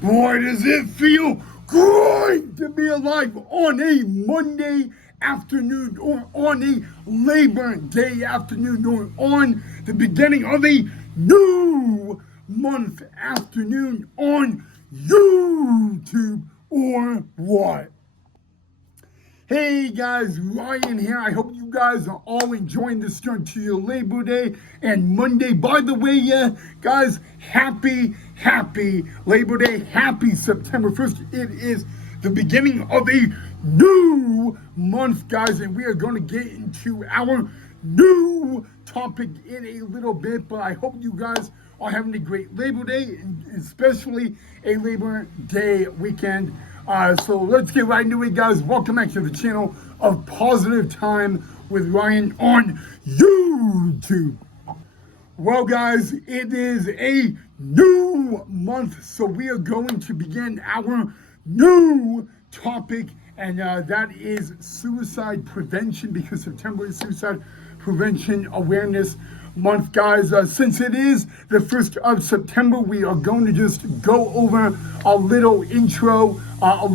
Boy, does it feel good to be alive on a Monday afternoon or on a Labor Day afternoon or on the beginning of a new month afternoon on YouTube or what? Hey guys, Ryan here. I hope you guys are all enjoying the start to your Labor Day and Monday. By the way, guys, happy Labor Day. Happy September 1st. It is the beginning of a new month, guys, and we are going to get into our new topic in a little bit, but I hope you guys are having a great Labor Day, and especially a Labor Day weekend. So let's get right into it, guys. Welcome back to the channel of Positive Time with Ryan on YouTube. Well, guys, it is a new month, so we are going to begin our new topic, and that is suicide prevention, because September is Suicide Prevention Awareness Month, guys. Since it is the 1st of September, we are going to just go over a little intro, I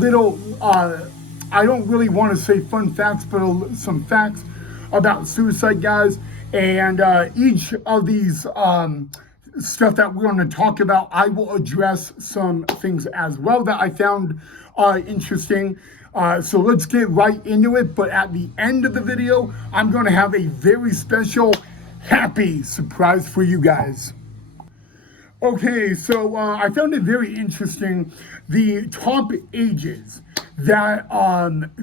don't really want to say fun facts, but some facts about suicide, guys. And each of these stuff that we're going to talk about, I will address some things as well that I found interesting. So let's get right into it. But at the end of the video, I'm going to have a very special happy surprise for you guys. Okay, so I found it very interesting. The top ages that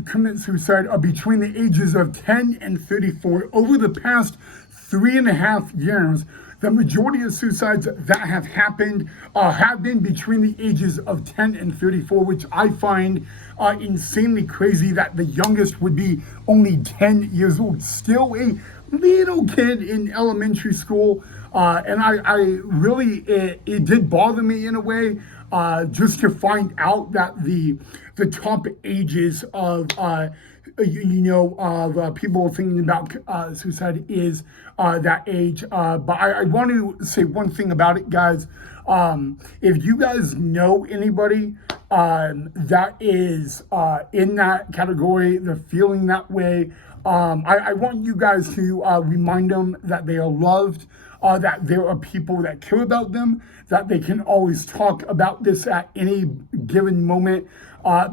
commit suicide are between the ages of 10 and 34. Over the past 3.5 years, the majority of suicides that have happened have been between the ages of 10 and 34, which I find insanely crazy that the youngest would be only 10 years old, still a little kid in elementary school. And I really, it did bother me in a way, just to find out that the top ages of, people thinking about suicide is that age. But I want to say one thing about it, guys. If you guys know anybody that is in that category, they're feeling that way, I want you guys to remind them that they are loved, that there are people that care about them, that they can always talk about this at any given moment,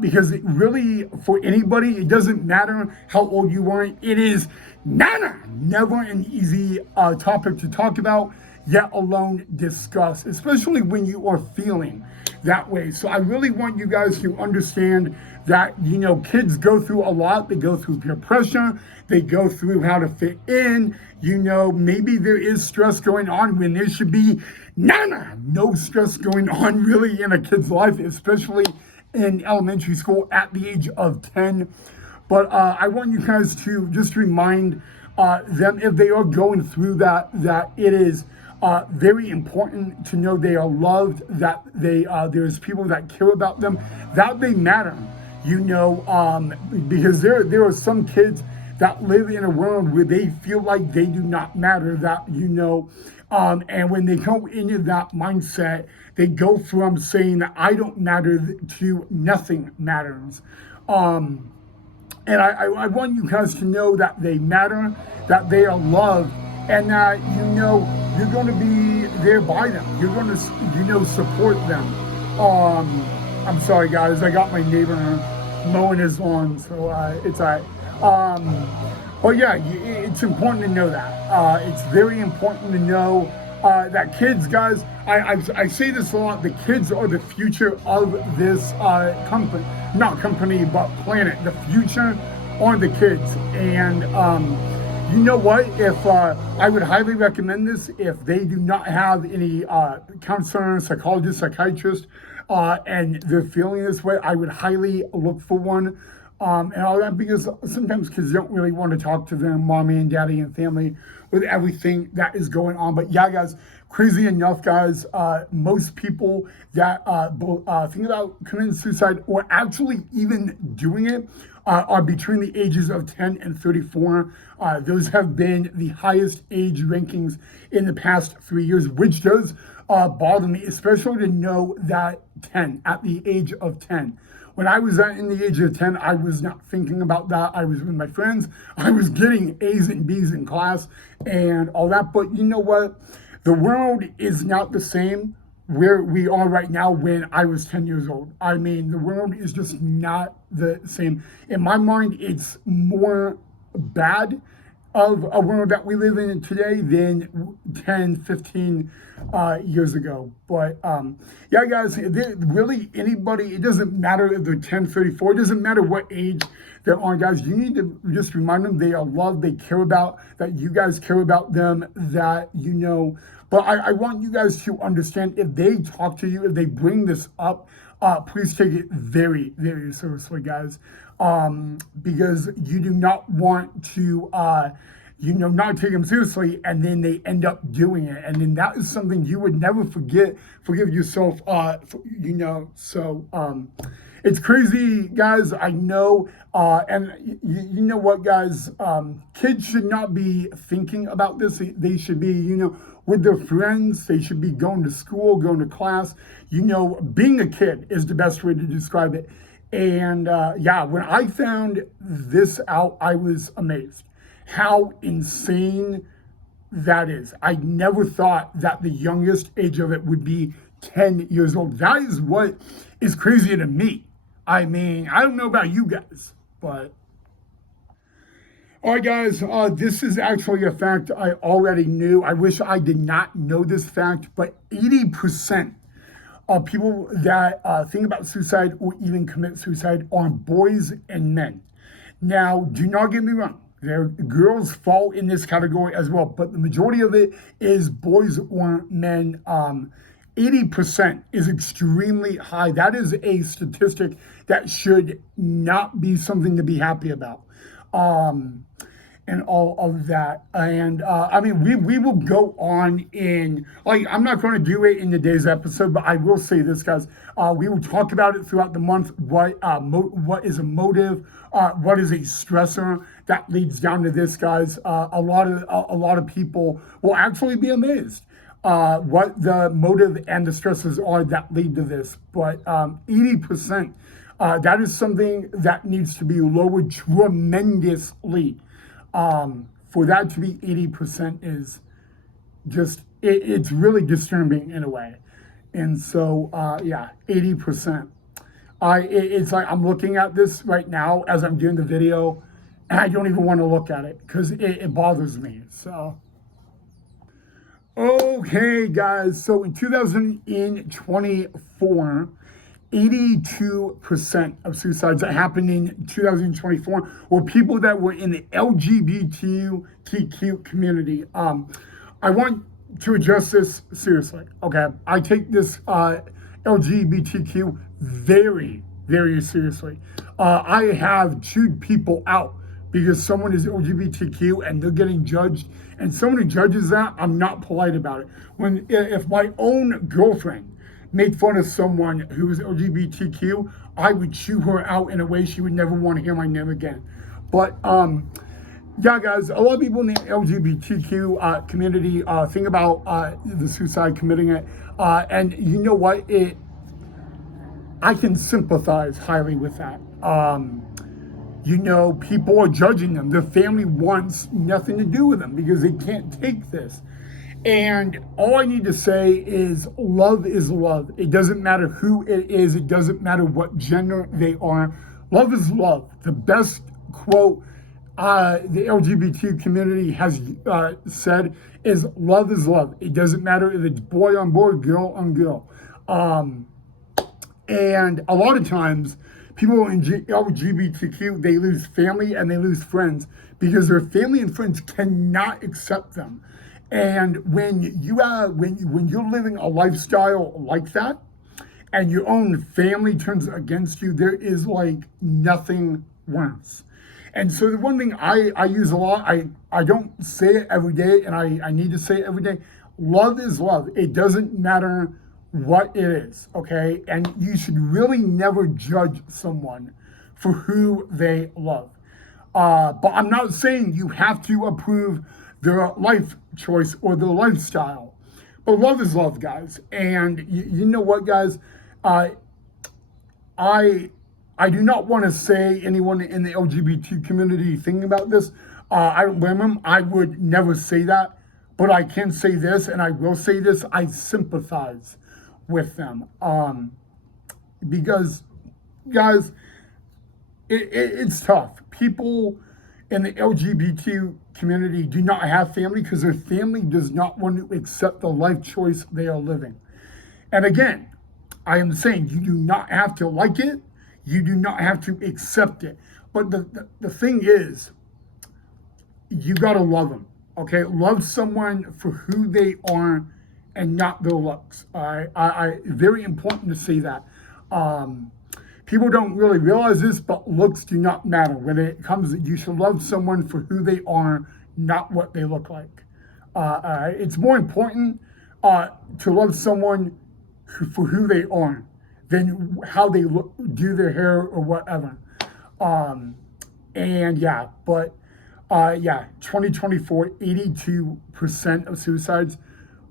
because it really, for anybody, it doesn't matter how old you are. It is never an easy topic to talk about, yet alone discuss, especially when you are feeling that way. So I really want you guys to understand that, kids go through a lot. They go through peer pressure. They go through how to fit in. Maybe there is stress going on when there should be no stress going on really in a kid's life, especially in elementary school at the age of 10. But I want you guys to just remind them, if they are going through that it is very important to know they are loved, that there's people that care about them, that they matter, because there are some kids that live in a world where they feel like they do not matter, that, and when they go into that mindset, they go from saying that I don't matter to nothing matters. And I want you guys to know that they matter, that they are loved, and that, you're going to be there by them. You're going to, support them. I'm sorry, guys. I got my neighbor mowing his lawn, so it's all right. But yeah, it's important to know that. It's very important to know that kids, guys, I say this a lot, the kids are the future of this planet. The future are the kids. And you know what? If I would highly recommend this, if they do not have any counselor, psychologist, psychiatrist, and they're feeling this way, I would highly look for one. And all that, because sometimes kids don't really want to talk to their mommy and daddy and family with everything that is going on. But yeah, guys, crazy enough, guys, most people that think about committing suicide or actually even doing it are between the ages of 10 and 34. Those have been the highest age rankings in the past 3 years, which does bother me, especially to know that 10, at the age of 10. When I was in the age of 10, I was not thinking about that. I was with my friends. I was getting A's and B's in class and all that. But you know what? The world is not the same where we are right now when I was 10 years old. I mean, the world is just not the same. In my mind, it's more bad of a world that we live in today than 10, 15 years ago. But yeah, guys, really anybody, it doesn't matter if they're 10, 34, it doesn't matter what age they're on, guys. You need to just remind them they are loved, they care about, that you guys care about them, that you know. But I want you guys to understand, if they talk to you, if they bring this up, please take it very, very seriously, guys. Because you do not want to, not take them seriously, and then they end up doing it. And then that is something you would never forgive yourself, So it's crazy, guys, I know. And you know what, guys, kids should not be thinking about this. They should be, with their friends. They should be going to school, going to class. Being a kid is the best way to describe it. And yeah, when I found this out, I was amazed how insane that is. I never thought that the youngest age of it would be 10 years old. That is what is crazy to me. I mean, I don't know about you guys, but... All right, guys, this is actually a fact I already knew. I wish I did not know this fact, but 80% of people that think about suicide or even commit suicide are boys and men. Now, do not get me wrong. Girls fall in this category as well, but the majority of it is boys or men. 80% is extremely high. That is a statistic that should not be something to be happy about. And all of that. And I mean, we will go on in, I'm not going to do it in today's episode, but I will say this, guys. We will talk about it throughout the month. What is a motive? What is a stressor that leads down to this, guys? A lot of people will actually be amazed what the motive and the stresses are that lead to this. But 80%, that is something that needs to be lowered tremendously. For that to be 80% is just, it's really disturbing in a way. And so, yeah, 80%. It's like I'm looking at this right now as I'm doing the video, and I don't even want to look at it because it bothers me. So, okay, guys. So in 2024, 82% of suicides that happened in 2024 were people that were in the LGBTQ community. I want to address this seriously, okay? I take this LGBTQ very, very seriously. I have chewed people out because someone is LGBTQ and they're getting judged, and someone who judges that, I'm not polite about it. If my own girlfriend made fun of someone who was LGBTQ, I would chew her out in a way she would never want to hear my name again. But yeah, guys, a lot of people in the LGBTQ community think about the suicide, committing it, and you know what? I can sympathize highly with that. People are judging them. Their family wants nothing to do with them because they can't take this. And all I need to say is love is love. It doesn't matter who it is. It doesn't matter what gender they are. Love is love. The best quote the LGBT community has said is love is love. It doesn't matter if it's boy on boy, girl on girl. And a lot of times, people in LGBTQ, they lose family and they lose friends because their family and friends cannot accept them. And when you're living a lifestyle like that, and your own family turns against you, there is like nothing worse. And so the one thing I use a lot, I don't say it every day, and I need to say it every day. Love is love. It doesn't matter what it is, okay? And you should really never judge someone for who they love. But I'm not saying you have to approve their life choice or their lifestyle. But love is love, guys. And you know what, guys? Uh, I do not want to say anyone in the LGBT community thinking about this. I don't blame them. I would never say that, but I can say this, and I will say this: I sympathize with them, because, guys, it's tough. People in the LGBT community do not have family because their family does not want to accept the life choice they are living. And again, I am saying you do not have to like it. You do not have to accept it. But the thing is, you got to love them, okay? Love someone for who they are and not their looks. Very important to say that. People don't really realize this, but looks do not matter. When it comes, you should love someone for who they are, not what they look like. It's more important to love someone for who they are than how they look, do their hair or whatever. And yeah, but 2024, 82% of suicides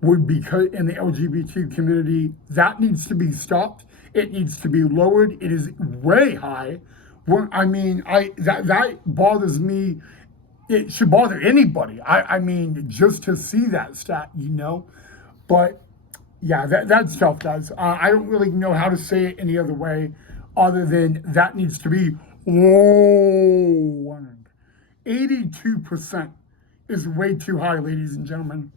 would be in the LGBT community. That needs to be stopped. It needs to be lowered. It is way high. That bothers me. It should bother anybody. I mean, just to see that stat, But yeah, that's tough, guys. I don't really know how to say it any other way other than that needs to be lowered. 82% is way too high, ladies and gentlemen.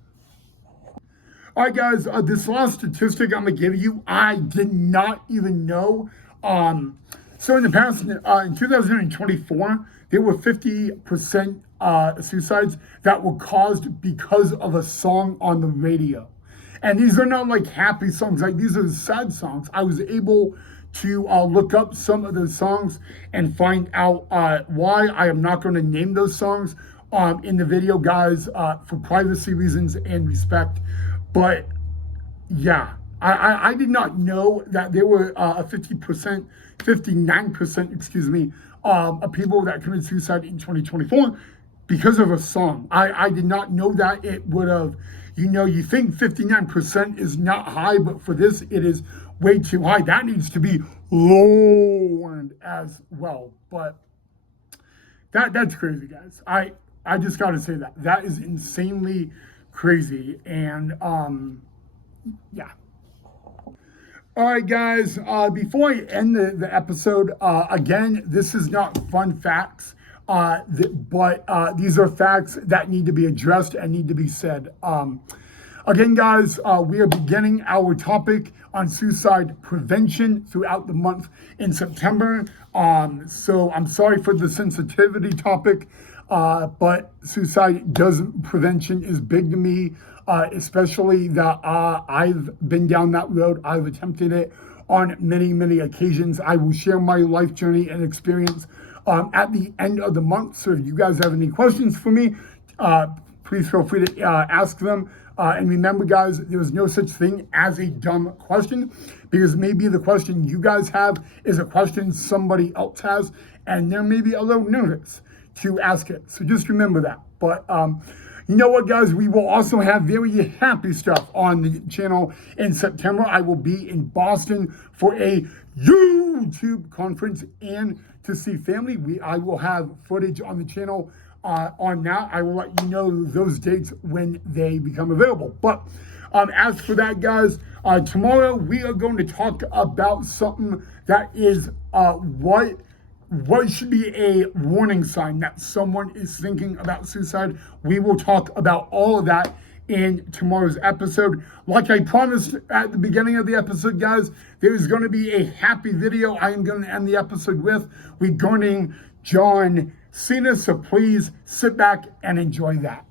All right, guys, this last statistic I'm going to give you, I did not even know. So in the past, in 2024, there were 50% suicides that were caused because of a song on the radio. And these are not like happy songs, like these are sad songs. I was able to look up some of those songs and find out why. I am not going to name those songs in the video, guys, for privacy reasons and respect. But yeah, I did not know that there were a 59%, excuse me, of people that committed suicide in 2024 because of a song. I did not know that. It would have, you think 59% is not high, but for this, it is way too high. That needs to be lowered as well. But that's crazy, guys. I just got to say that is insanely crazy. And yeah. All right, guys, before I end the episode, again, this is not fun facts, but these are facts that need to be addressed and need to be said. Again, guys, we are beginning our topic on suicide prevention throughout the month in September. So I'm sorry for the sensitivity topic, but suicide prevention is big to me, especially that I've been down that road. I've attempted it on many, many occasions. I will share my life journey and experience at the end of the month. So if you guys have any questions for me, please feel free to ask them. And remember, guys, there is no such thing as a dumb question, because maybe the question you guys have is a question somebody else has, and they're maybe a little nervous to ask it. So just remember that. But you know what, guys? We will also have very happy stuff on the channel in September. I will be in Boston for a YouTube conference and to see family. I will have footage on the channel on that. I will let you know those dates when they become available. But as for that, guys, tomorrow we are going to talk about something that is what should be a warning sign that someone is thinking about suicide. We will talk about all of that in tomorrow's episode. Like I promised at the beginning of the episode, guys, there is going to be a happy video I am going to end the episode with regarding John Cena. So please sit back and enjoy that.